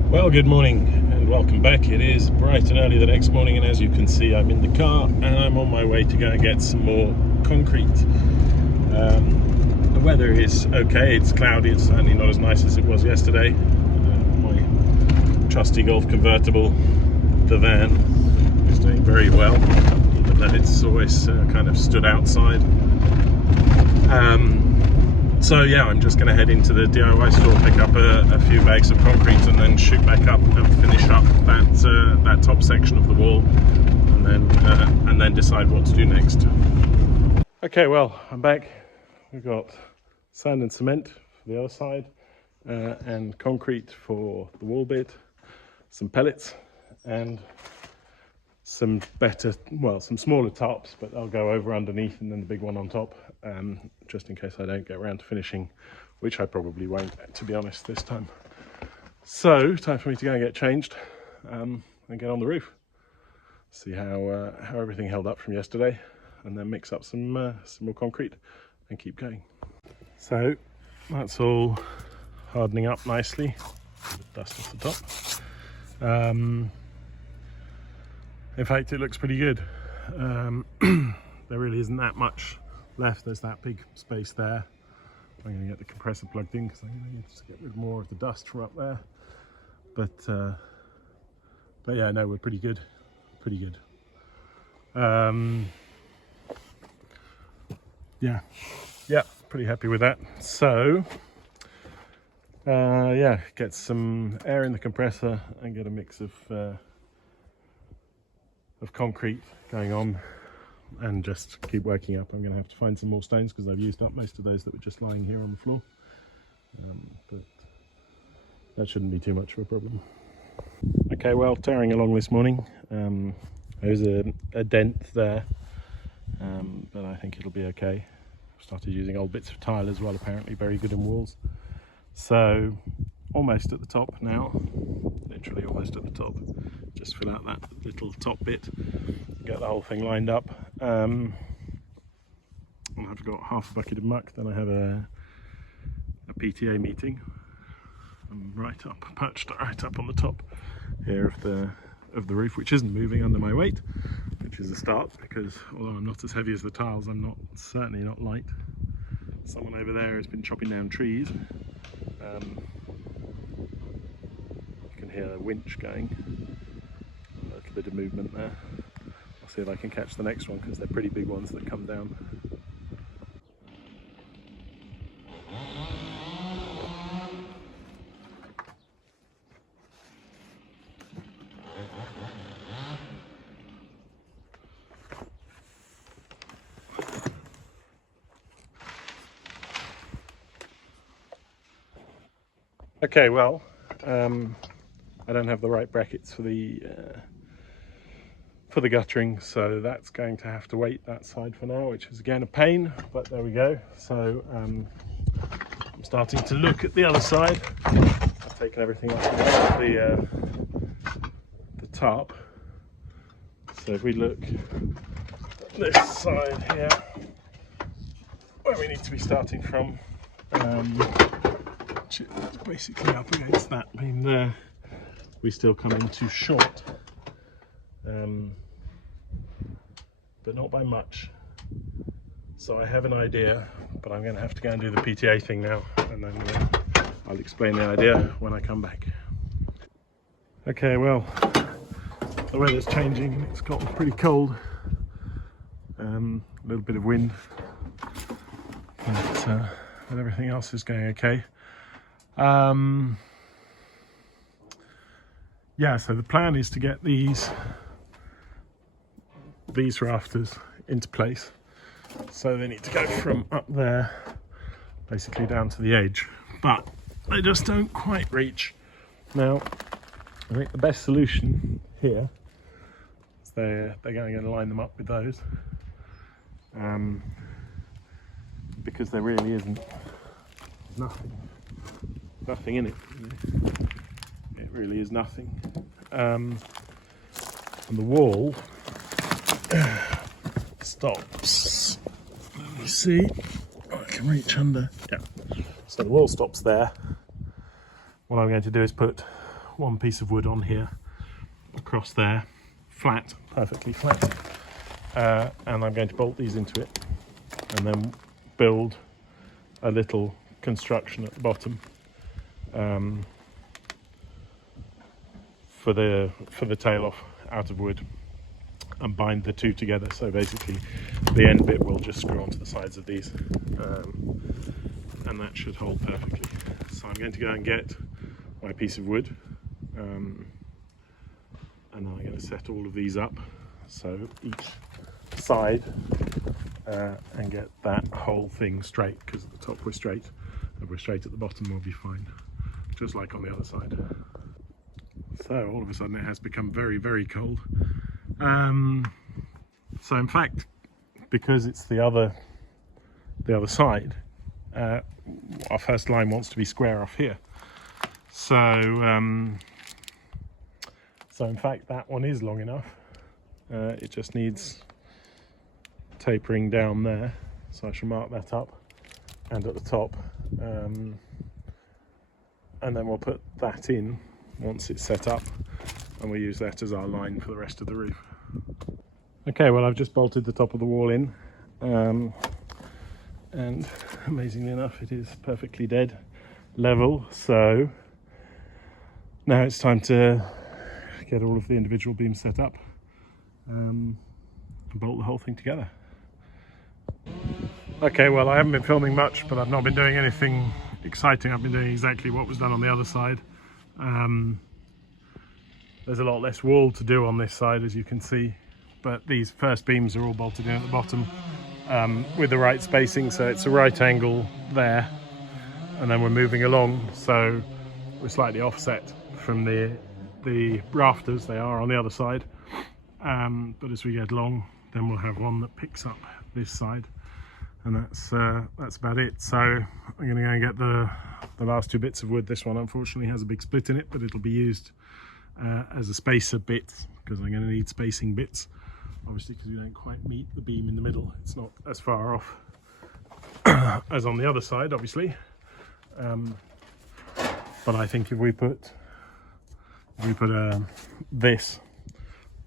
Well, good morning and welcome back. It is bright and early the next morning, and as you can see, I'm in the car and I'm on my way to go and get some more concrete. The weather is okay. It's cloudy. It's certainly not as nice as it was yesterday. My trusty Golf convertible, the van, is doing very well, even though it's always kind of stood outside. So yeah, I'm just going to head into the DIY store, pick up a few bags of concrete, and then shoot back up and finish up that top section of the wall, and then decide what to do next. Okay, well, I'm back. We've got sand and cement for the other side, and concrete for the wall bit, some pellets, and some smaller tops, but I'll go over underneath and then the big one on top, just in case I don't get around to finishing, which I probably won't, to be honest, this time. So time for me to go and get changed, and get on the roof, see how everything held up from yesterday, and then mix up some more concrete and keep going. So that's all hardening up nicely, a bit dust off the top. In fact, it looks pretty good. There really isn't that much left. There's that big space there. I'm going to get the compressor plugged in because I'm going to need to get rid more of the dust from up there. But yeah, no, we're pretty good. Pretty good. Yeah, pretty happy with that. So yeah, get some air in the compressor and get a mix of concrete going on, and just keep working up. I'm going to have to find some more stones because I've used up most of those that were just lying here on the floor, but that shouldn't be too much of a problem. Okay, well, tearing along this morning, there's a dent there, but I think it'll be okay. I've started using old bits of tile as well, apparently very good in walls. So almost at the top now, literally almost at the top. Just fill out that little top bit, get the whole thing lined up. And I've got half a bucket of muck. Then I have a PTA meeting. I'm perched right up on the top here of the roof, which isn't moving under my weight, which is a start, because although I'm not as heavy as the tiles, I'm certainly not light. Someone over there has been chopping down trees. You can hear a winch going. A little bit of movement there. I'll see if I can catch the next one, because they're pretty big ones that come down. Okay, well, I don't have the right brackets for the guttering, so that's going to have to wait that side for now, which is again a pain, but there we go. So I'm starting to look at the other side. I've taken everything off the top. So if we look at this side here, where we need to be starting from, which is basically up against that beam there, we still come in too short, but not by much. So I have an idea, but I'm going to have to go and do the PTA thing now, and then I'll explain the idea when I come back. Okay, well, the weather's changing. It's gotten pretty cold, a little bit of wind, but everything else is going okay. Yeah, so the plan is to get these rafters into place. So they need to go from up there basically down to the edge, but they just don't quite reach. Now, I think the best solution here is they're going to line them up with those, because there really isn't nothing in it. It really is nothing. And the wall stops. Let me see. Oh, I can reach under. Yeah. So the wall stops there. What I'm going to do is put one piece of wood on here, across there, flat, perfectly flat, and I'm going to bolt these into it and then build a little construction at the bottom for the tail off out of wood, and bind the two together. So basically the end bit will just screw onto the sides of these, and that should hold perfectly. So I'm going to go and get my piece of wood, and then I'm going to set all of these up, so each side, and get that whole thing straight, because at the top we're straight, if we're straight at the bottom we'll be fine, just like on the other side. So all of a sudden it has become very, very cold. So in fact, because it's the other side, our first line wants to be square off here. So in fact that one is long enough. It just needs tapering down there. So I shall mark that up, and at the top, and then we'll put that in once it's set up, and we'll use that as our line for the rest of the roof. Okay, well, I've just bolted the top of the wall in, and amazingly enough it is perfectly dead level. So now it's time to get all of the individual beams set up, and bolt the whole thing together. Okay, well, I haven't been filming much, but I've not been doing anything exciting. I've been doing exactly what was done on the other side. There's a lot less wall to do on this side, as you can see, but these first beams are all bolted in at the bottom, with the right spacing, so it's a right angle there, and then we're moving along, so we're slightly offset from the rafters. They are on the other side, but as we get along, then we'll have one that picks up this side, and that's about it. So I'm going to go and get the last two bits of wood. This one unfortunately has a big split in it, but it'll be used as a spacer bit, because I'm going to need spacing bits, obviously, because we don't quite meet the beam in the middle. It's not as far off as on the other side, obviously, but I think if we put this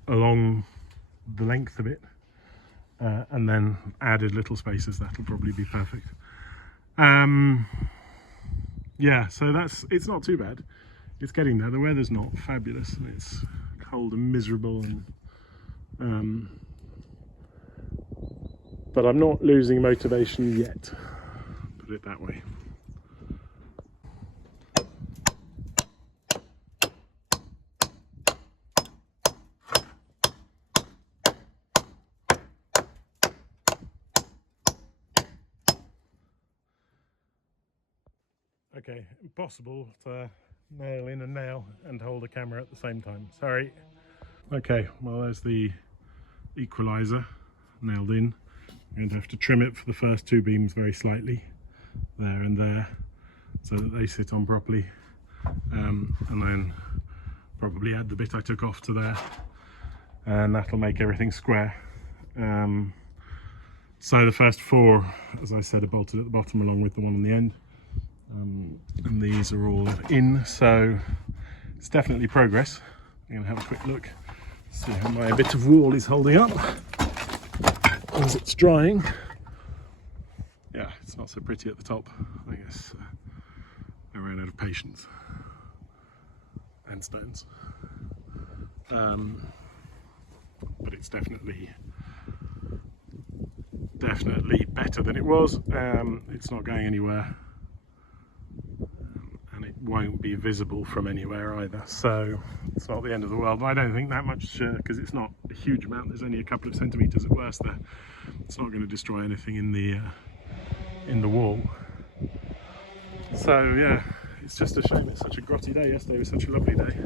along the length of it, and then added little spaces, that'll probably be perfect. Yeah, so it's not too bad. It's getting there. The weather's not fabulous, and it's cold and miserable, and but I'm not losing motivation yet, put it that way. Okay, impossible to nail in a nail and hold a camera at the same time, sorry. Okay, well, there's the equalizer nailed in. I'm going to have to trim it for the first two beams very slightly, there and there, so that they sit on properly, and then probably add the bit I took off to there, and that'll make everything square. So the first four, as I said, are bolted at the bottom along with the one on the end. And these are all in, so it's definitely progress. I'm going to have a quick look, see how my bit of wall is holding up as it's drying. Yeah, it's not so pretty at the top. I guess I ran out of patience and stones, but it's definitely better than it was. It's not going anywhere, and it won't be visible from anywhere either, so it's not the end of the world. I don't think that much, because it's not a huge amount. There's only a couple of centimeters at worst there. It's not going to destroy anything in the wall. So yeah, it's just a shame it's such a grotty day. Yesterday was such a lovely day,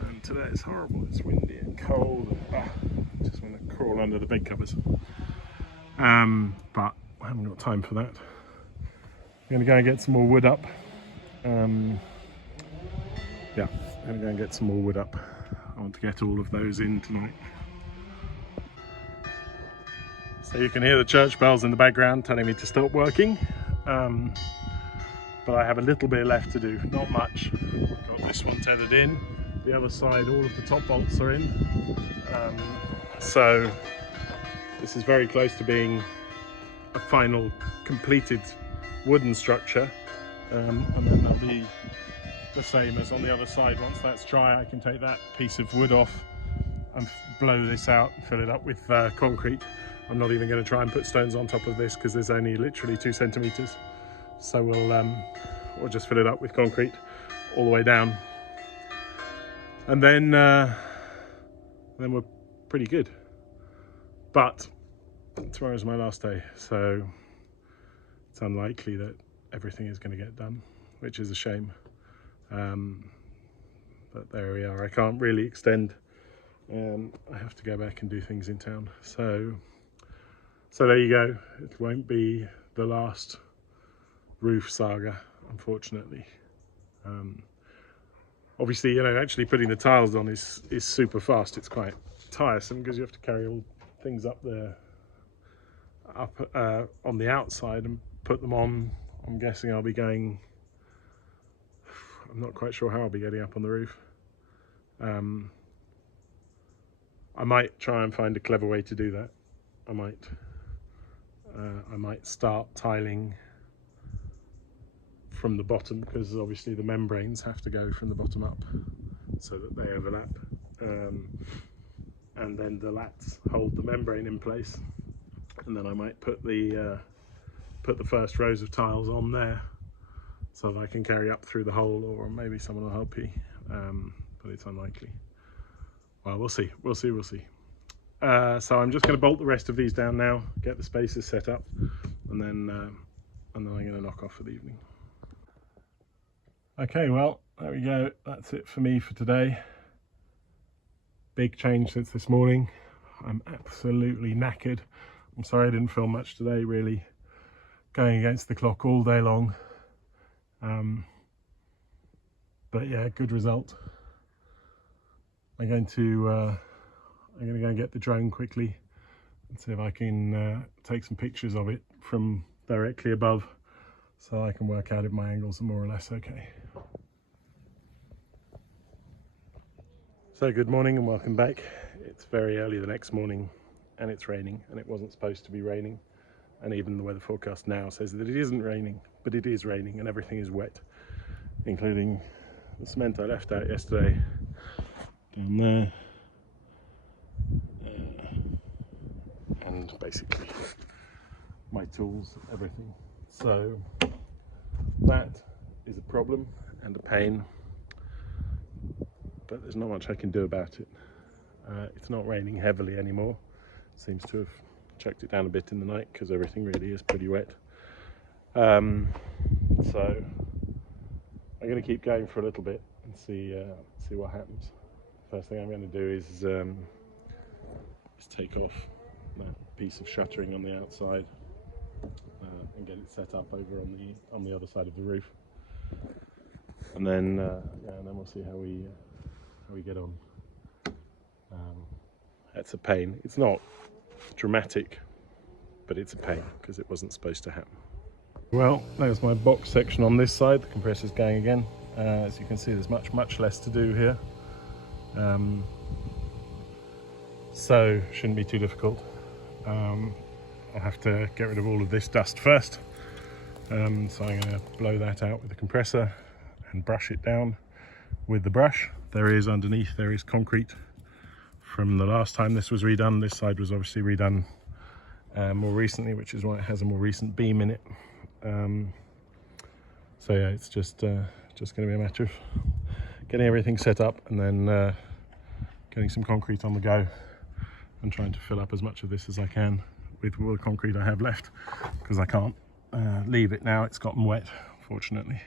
and today it's horrible. It's windy and cold, and I just want to crawl under the bed covers. But I haven't got time for that. I'm going to go and get some more wood up. Yeah, I'm going to go and get some more wood up. I want to get all of those in tonight. So you can hear the church bells in the background telling me to stop working. But I have a little bit left to do, not much. I've got this one tethered in. The other side, all of the top bolts are in. So this is very close to being a final completed wooden structure, and then that'll be the same as on the other side. Once that's dry, I can take that piece of wood off and blow this out and fill it up with concrete. I'm not even going to try and put stones on top of this because there's only literally 2 centimeters. So we'll just fill it up with concrete all the way down, and then we're pretty good. But tomorrow's my last day, so it's unlikely that everything is going to get done, which is a shame. But there we are. I can't really extend. I have to go back and do things in town. So there you go. It won't be the last roof saga, unfortunately. Obviously, you know, actually putting the tiles on is super fast. It's quite tiresome because you have to carry all things up there, on the outside and put them on. I'm guessing I'll be going, I'm not quite sure how I'll be getting up on the roof. I might try and find a clever way to do that. I might start tiling from the bottom, because obviously the membranes have to go from the bottom up so that they overlap, and then the lats hold the membrane in place, and then I might put the first rows of tiles on there so that I can carry up through the hole, or maybe someone will help me, but it's unlikely. Well, we'll see. So I'm just going to bolt the rest of these down now, get the spacers set up, and then I'm going to knock off for the evening. Okay, well, there we go. That's it for me for today. Big change since this morning. I'm absolutely knackered. I'm sorry I didn't film much today, really going against the clock all day long. But yeah, good result. I'm going to go and get the drone quickly and see if I can take some pictures of it from directly above, so I can work out if my angles are more or less okay. So good morning and welcome back. It's very early the next morning and it's raining, and it wasn't supposed to be raining, and even the weather forecast now says that it isn't raining, but it is raining and everything is wet, including the cement I left out yesterday down there, and basically my tools, everything. So that is a problem and a pain, but there's not much I can do about it. It's not raining heavily anymore. Seems to have chucked it down a bit in the night because everything really is pretty wet. So I'm going to keep going for a little bit and see what happens. First thing I'm going to do is take off that piece of shuttering on the outside and get it set up over on the other side of the roof, and then we'll see how we get on. It's a pain. It's not dramatic, but it's a pain because it wasn't supposed to happen. Well, there's my box section on this side. The compressor's going again. As you can see, there's much less to do here. So shouldn't be too difficult. I'll have to get rid of all of this dust first. So I'm going to blow that out with the compressor and brush it down with the brush. There is underneath, there is concrete from the last time this was redone. This side was obviously redone more recently, which is why it has a more recent beam in it. So yeah, it's just going to be a matter of getting everything set up and then getting some concrete on the go and trying to fill up as much of this as I can with all the concrete I have left, because I can't leave it now. It's gotten wet, fortunately.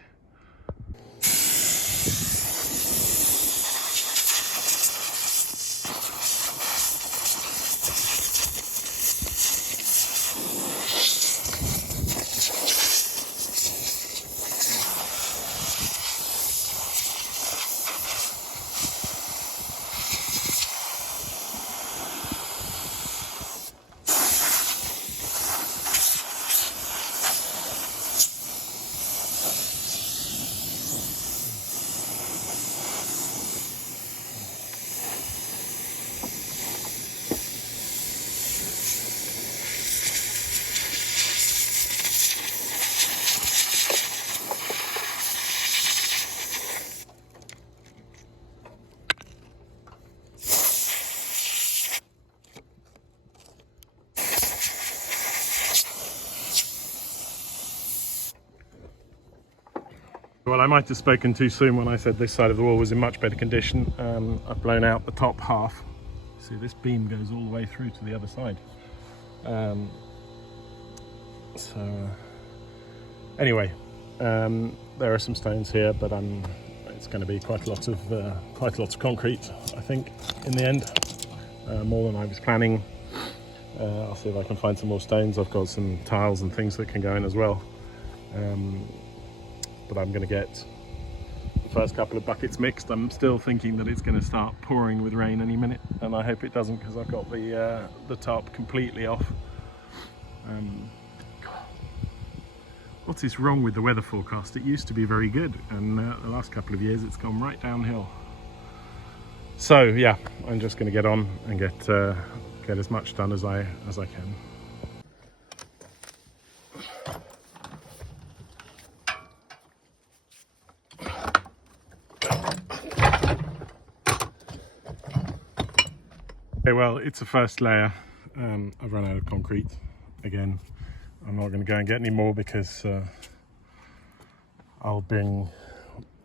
Well, I might have spoken too soon when I said this side of the wall was in much better condition. I've blown out the top half. See, this beam goes all the way through to the other side. Anyway, there are some stones here, but it's going to be quite a lot of concrete, I think, in the end, more than I was planning. I'll see if I can find some more stones. I've got some tiles and things that can go in as well. But I'm going to get the first couple of buckets mixed. I'm still thinking that it's going to start pouring with rain any minute, and I hope it doesn't, because I've got the tarp completely off. What is wrong with the weather forecast? It used to be very good, and the last couple of years it's gone right downhill. So yeah, I'm just going to get on and get as much done as I can. Okay, well, it's a first layer. I've run out of concrete again. I'm not going to go and get any more, because I'll bring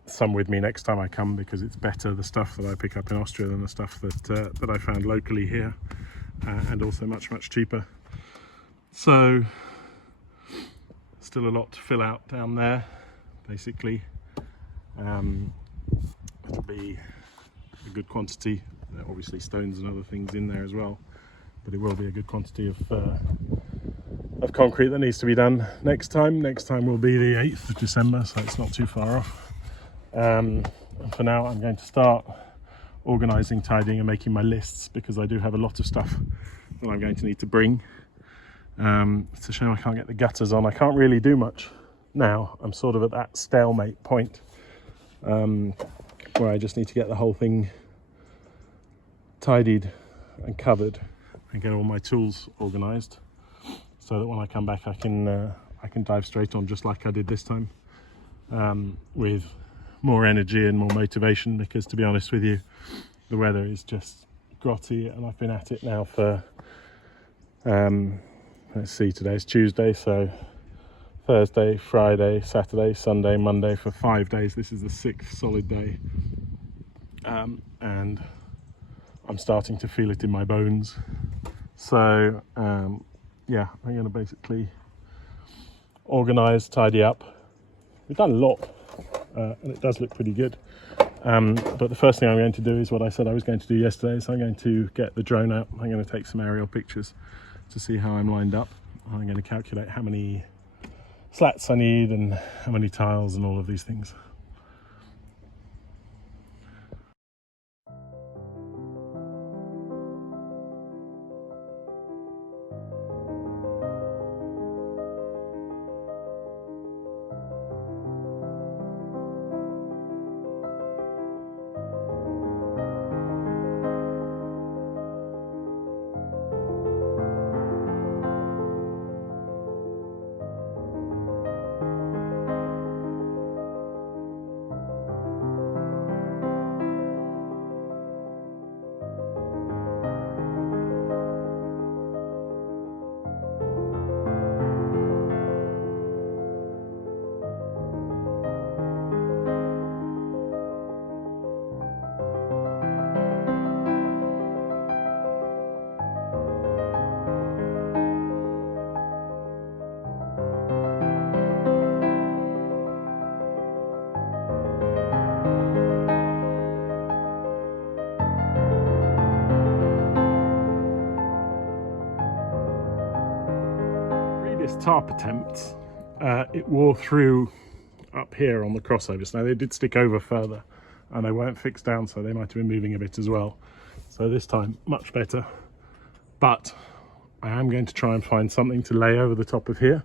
some with me next time I come, because it's better, the stuff that I pick up in Austria, than the stuff that I found locally here, and also much cheaper. So still a lot to fill out down there, basically. It'll be a good quantity. There are obviously stones and other things in there as well, but it will be a good quantity of concrete that needs to be done next time. Next time will be the 8th of December, so it's not too far off. And for now, I'm going to start organising, tidying and making my lists, because I do have a lot of stuff that I'm going to need to bring. It's a shame I can't get the gutters on. I can't really do much now. I'm sort of at that stalemate point where I just need to get the whole thing tidied and covered and get all my tools organised, so that when I come back I can dive straight on, just like I did this time, with more energy and more motivation, because to be honest with you, the weather is just grotty, and I've been at it now for let's see, today's Tuesday, so Thursday, Friday, Saturday, Sunday, Monday, for 5 days. This is the 6th solid day, and I'm starting to feel it in my bones. So yeah, I'm going to basically organise, tidy up. We've done a lot, and it does look pretty good. But the first thing I'm going to do is what I said I was going to do yesterday. So I'm going to get the drone out. I'm going to take some aerial pictures to see how I'm lined up. I'm going to calculate how many slats I need and how many tiles and all of these things. Tarp attempts, it wore through up here on the crossovers. Now they did stick over further and they weren't fixed down, so they might have been moving a bit as well. So this time much better, but I am going to try and find something to lay over the top of here,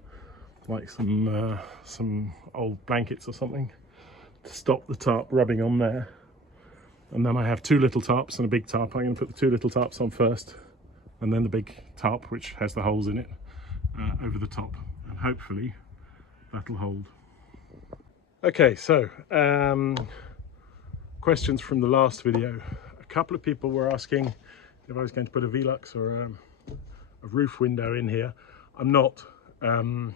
like some old blankets or something, to stop the tarp rubbing on there. And then I have 2 little tarps and a big tarp. I'm going to put the 2 little tarps on first, and then the big tarp, which has the holes in it, over the top, and hopefully that'll hold. Okay, so questions from the last video. A couple of people were asking if I was going to put a Velux or a roof window in here. I'm not. That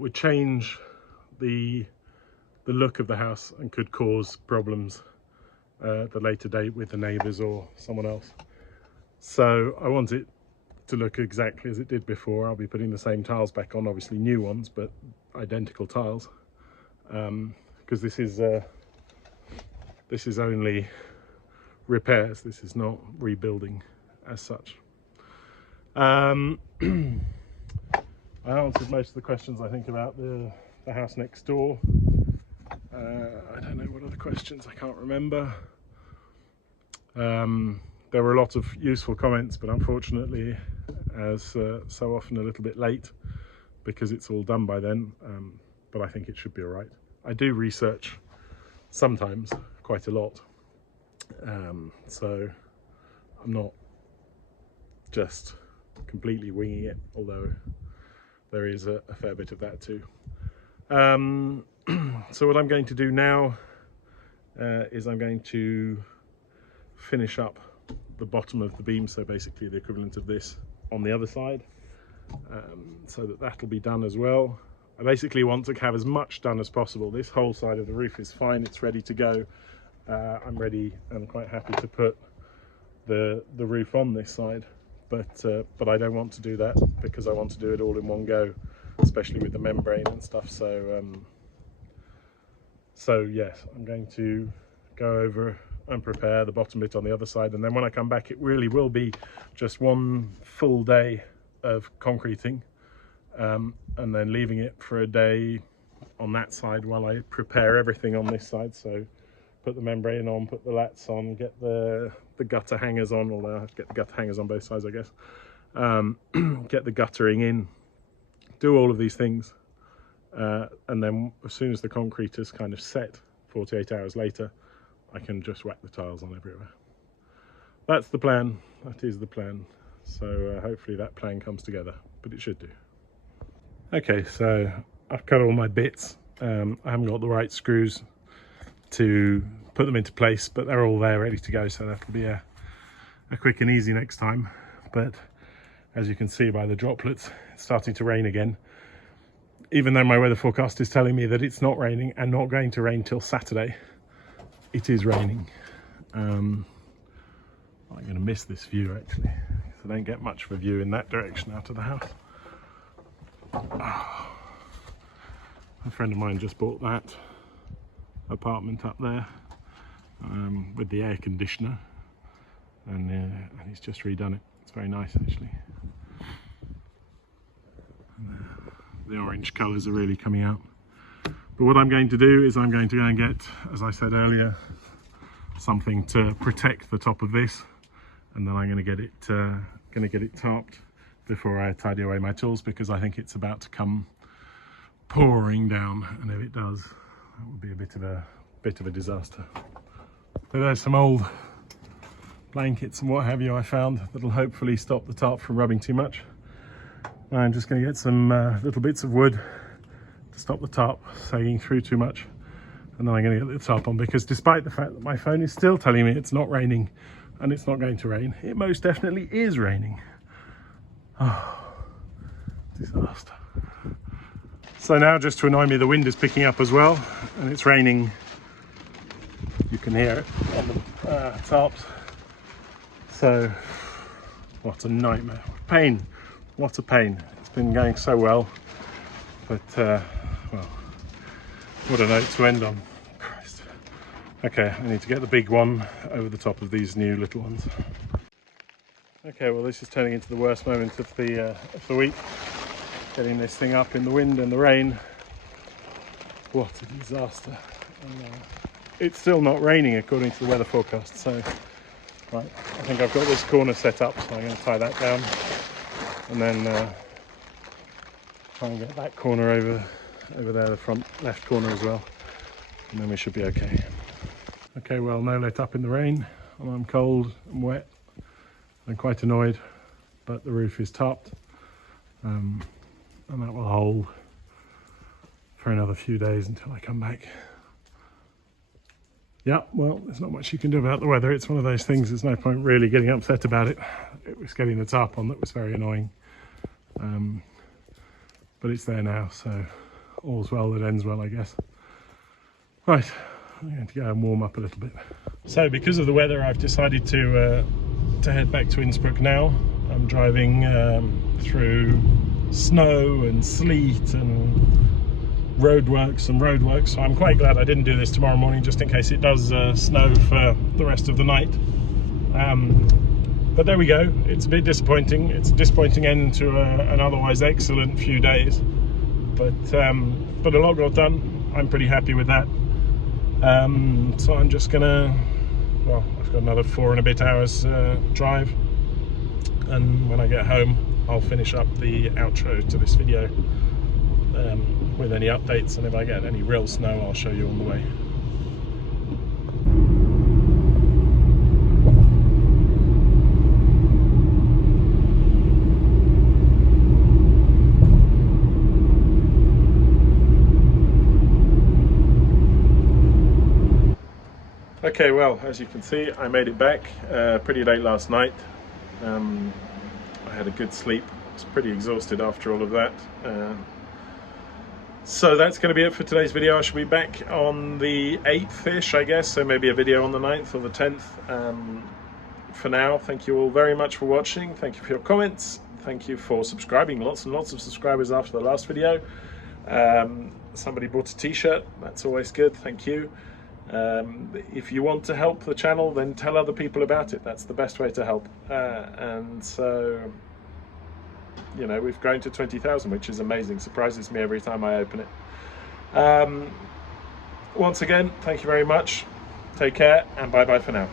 would change the the look of the house and could cause problems at a later date with the neighbours or someone else. So I want it to look exactly as it did before. I'll be putting the same tiles back on, obviously new ones, but identical tiles, because this is only repairs. This is not rebuilding as such. I answered most of the questions I think about the house next door. I don't know what other questions, I can't remember. There were a lot of useful comments, but unfortunately, as so often, a little bit late because it's all done by then, but I think it should be all right. I do research sometimes, quite a lot, so I'm not just completely winging it, although there is a fair bit of that too. So what I'm going to do now is I'm going to finish up the bottom of the beam, so basically the equivalent of this on the other side, so that'll be done as well. I basically want to have as much done as possible. This whole side of the roof is fine, it's ready to go. I'm ready and quite happy to put the roof on this side, but I don't want to do that because I want to do it all in one go, especially with the membrane and stuff. So yes, I'm going to go over and prepare the bottom bit on the other side, and then when I come back it really will be just one full day of concreting, and then leaving it for a day on that side while I prepare everything on this side. So put the membrane on, put the lats on, get the gutter hangers on, although I have to get the gutter hangers on both sides, I guess. Get the guttering in, do all of these things, and then as soon as the concrete is kind of set, 48 hours later, I can just whack the tiles on everywhere. That's the plan. That is the plan. So hopefully that plan comes together, but it should do. Okay, so I've cut all my bits. I haven't got the right screws to put them into place, but they're all there ready to go, so that'll be a quick and easy next time. But as you can see by the droplets, it's starting to rain again, even though my weather forecast is telling me that it's not raining and not going to rain till Saturday. It is raining. I'm going to miss this view actually, because I don't get much of a view in that direction out of the house. Oh. A friend of mine just bought that apartment up there with the air conditioner, and he's just redone it. It's very nice actually. And the orange colours are really coming out. But what I'm going to do is I'm going to go and get, as I said earlier, something to protect the top of this, and then I'm going to get it tarped before I tidy away my tools, because I think it's about to come pouring down, and if it does, that would be a bit of a disaster. But there's some old blankets and what have you I found that'll hopefully stop the tarp from rubbing too much. I'm just going to get some little bits of wood to stop the tarp sagging through too much, and then I'm going to get the tarp on, because despite the fact that my phone is still telling me it's not raining and it's not going to rain, it most definitely is raining. Oh, disaster. So now, just to annoy me, the wind is picking up as well, and it's raining. You can hear it on the tarps. So what a nightmare. Pain. What a pain. It's been going so well, but well, what a note to end on. Christ. Okay, I need to get the big one over the top of these new little ones. Okay, well, this is turning into the worst moment of the week. Getting this thing up in the wind and the rain. What a disaster. And, it's still not raining according to the weather forecast, so right, I think I've got this corner set up, so I'm going to tie that down, and then try and get that corner over there, the front left corner as well, and then we should be okay. Okay, well, no let up in the rain, and I'm cold and wet and quite annoyed, but the roof is tarped, and that will hold for another few days until I come back. Yeah, well, there's not much you can do about the weather. It's one of those things, there's no point really getting upset about it. It was getting the tarp on that was very annoying. But it's there now, so all's well that ends well, I guess. Right, I'm going to go and warm up a little bit. So because of the weather, I've decided to head back to Innsbruck now. I'm driving through snow and sleet and roadworks, so I'm quite glad I didn't do this tomorrow morning, just in case it does snow for the rest of the night. But there we go. It's a bit disappointing. It's a disappointing end to an otherwise excellent few days, but a lot got done. I'm pretty happy with that. So I'm just gonna, well, I've got another 4 and a bit hours drive, and when I get home I'll finish up the outro to this video with any updates, and if I get any real snow I'll show you on the way. Okay, well, as you can see, I made it back pretty late last night. I had a good sleep. I was pretty exhausted after all of that. So that's going to be it for today's video. I should be back on the 8th-ish, I guess, so maybe a video on the 9th or the 10th. For now, thank you all very much for watching. Thank you for your comments. Thank you for subscribing. Lots and lots of subscribers after the last video. Somebody bought a t-shirt. That's always good. Thank you. If you want to help the channel, then tell other people about it. That's the best way to help. And so, you know, we've grown to 20,000, which is amazing. Surprises me every time I open it. Once again, thank you very much. Take care, and bye bye for now.